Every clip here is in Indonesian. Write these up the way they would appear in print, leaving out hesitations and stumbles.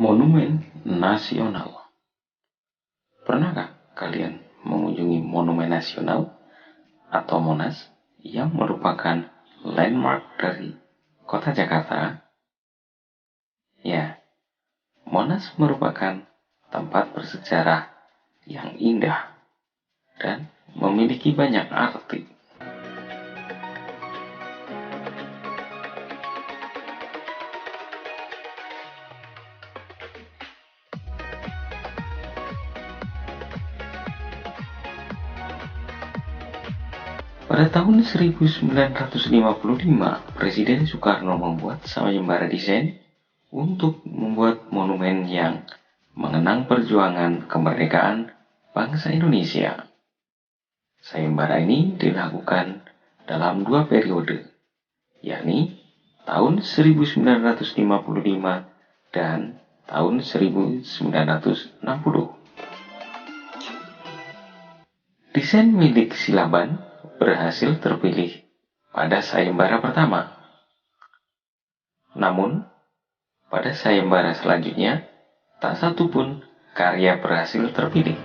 Monumen Nasional. Pernahkah kalian mengunjungi Monumen Nasional atau Monas yang merupakan landmark dari kota Jakarta? Ya, Monas merupakan tempat bersejarah yang indah dan memiliki banyak arti. Pada tahun 1955, Presiden Soekarno membuat sayembara desain untuk membuat monumen yang mengenang perjuangan kemerdekaan bangsa Indonesia. Sayembara ini dilakukan dalam 2 periode, yakni tahun 1955 dan tahun 1960. Desain milik Silaban berhasil terpilih pada sayembara pertama. Namun, pada sayembara selanjutnya, tak satu pun karya berhasil terpilih.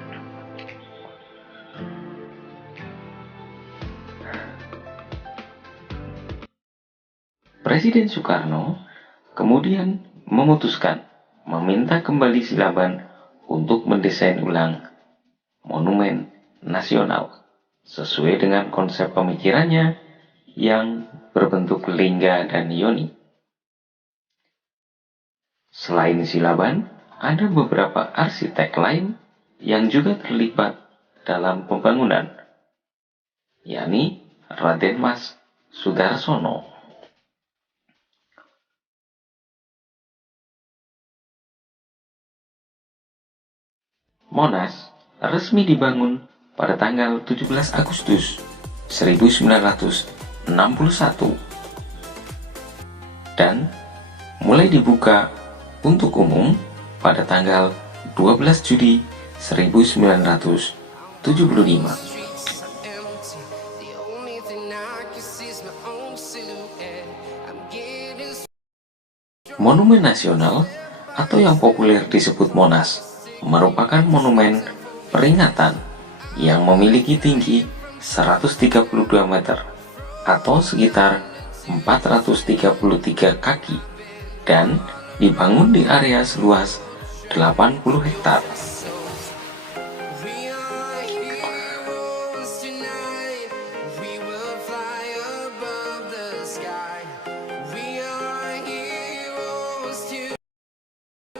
Presiden Soekarno kemudian memutuskan meminta kembali Silaban untuk mendesain ulang Monumen Nasional sesuai dengan konsep pemikirannya yang berbentuk lingga dan yoni. Selain Silaban, ada beberapa arsitek lain yang juga terlibat dalam pembangunan, yakni Raden Mas Sudarsono. Monas resmi dibangun pada tanggal 17 Agustus 1961 dan mulai dibuka untuk umum pada tanggal 12 Juli 1975. Monumen Nasional atau yang populer disebut Monas merupakan monumen peringatan yang memiliki tinggi 132 meter atau sekitar 433 kaki dan dibangun di area seluas 80 hektar.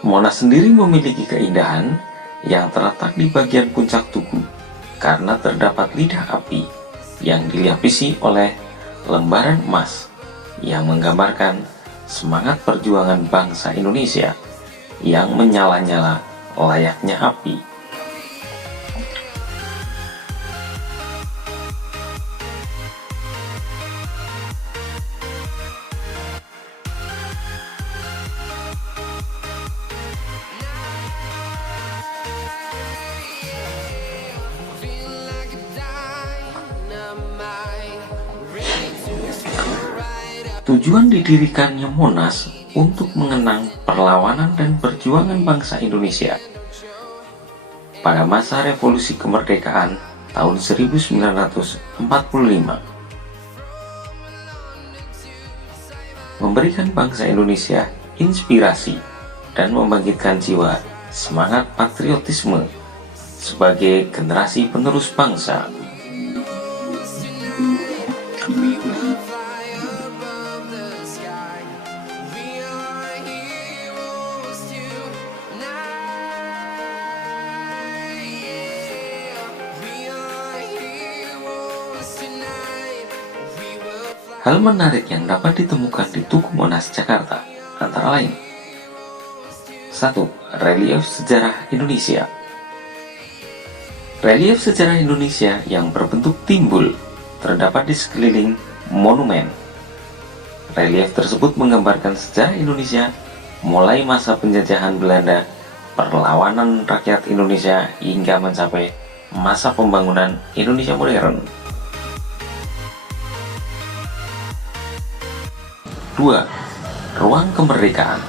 Monas sendiri memiliki keindahan yang terletak di bagian puncak tugu karena terdapat lidah api yang dilapisi oleh lembaran emas yang menggambarkan semangat perjuangan bangsa Indonesia yang menyala-nyala layaknya api. Tujuan didirikannya Monas untuk mengenang perlawanan dan perjuangan bangsa Indonesia pada masa revolusi kemerdekaan tahun 1945. Memberikan bangsa Indonesia inspirasi dan membangkitkan jiwa semangat patriotisme sebagai generasi penerus bangsa. Hal menarik yang dapat ditemukan di Tugu Monas, Jakarta, antara lain: 1. Relief sejarah Indonesia. Relief sejarah Indonesia yang berbentuk timbul terdapat di sekeliling monumen. Relief tersebut menggambarkan sejarah Indonesia mulai masa penjajahan Belanda, perlawanan rakyat Indonesia hingga mencapai masa pembangunan Indonesia modern. 2. Ruang kemerdekaan.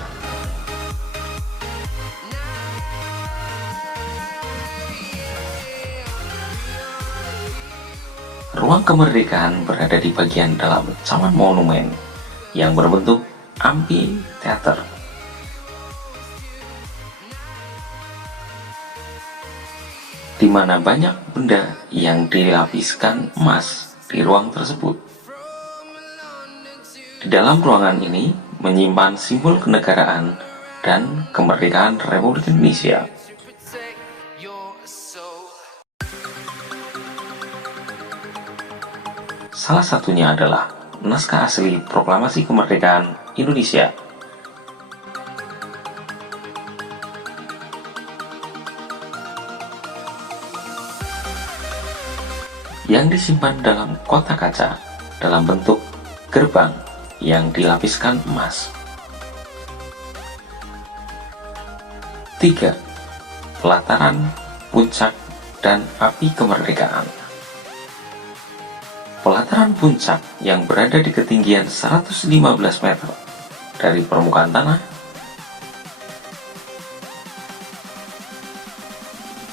Ruang kemerdekaan berada di bagian dalam cawan monumen yang berbentuk amphitheater. Di mana banyak benda yang dilapiskan emas di ruang tersebut. Di dalam ruangan ini menyimpan simbol kenegaraan dan kemerdekaan Republik Indonesia. Salah satunya adalah naskah asli Proklamasi Kemerdekaan Indonesia. Yang disimpan dalam kotak kaca dalam bentuk gerbang yang dilapiskan emas. 3. Pelataran, puncak, dan api kemerdekaan. Pelataran puncak yang berada di ketinggian 115 meter dari permukaan tanah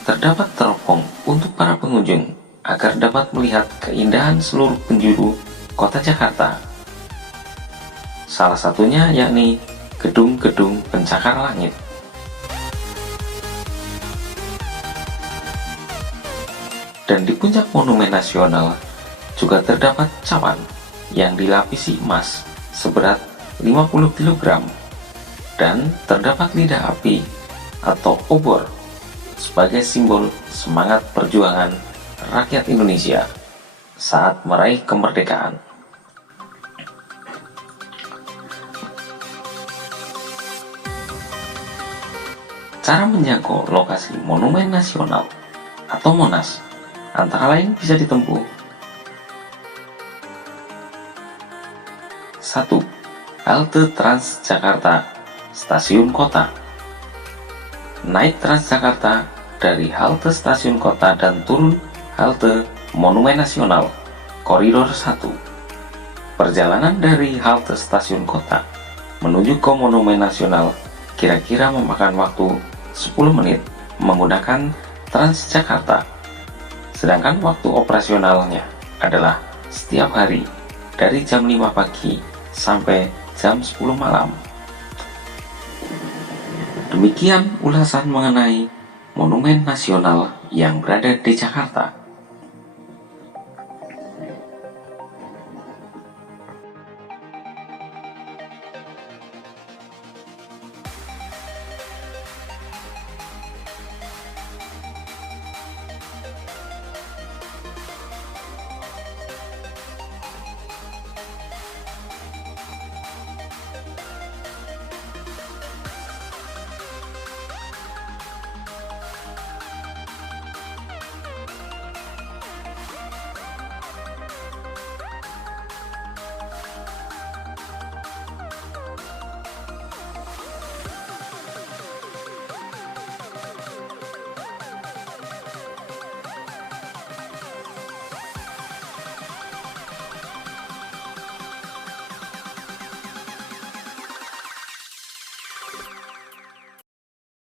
terdapat teropong untuk para pengunjung agar dapat melihat keindahan seluruh penjuru kota Jakarta. Salah satunya yakni gedung-gedung pencakar langit. Dan di puncak Monumen Nasional juga terdapat cawan yang dilapisi emas seberat 50 kg dan terdapat lidah api atau obor sebagai simbol semangat perjuangan rakyat Indonesia saat meraih kemerdekaan. Cara menjangkau lokasi Monumen Nasional atau Monas antara lain bisa ditempuh: 1. Halte Transjakarta, Stasiun Kota. Naik Transjakarta dari halte Stasiun Kota dan turun halte Monumen Nasional, Koridor 1. Perjalanan dari halte Stasiun Kota menuju ke Monumen Nasional kira-kira memakan waktu 10 menit menggunakan Transjakarta. Sedangkan waktu operasionalnya adalah setiap hari dari jam 5 pagi sampai jam 10 malam. Demikian ulasan mengenai Monumen Nasional yang berada di Jakarta.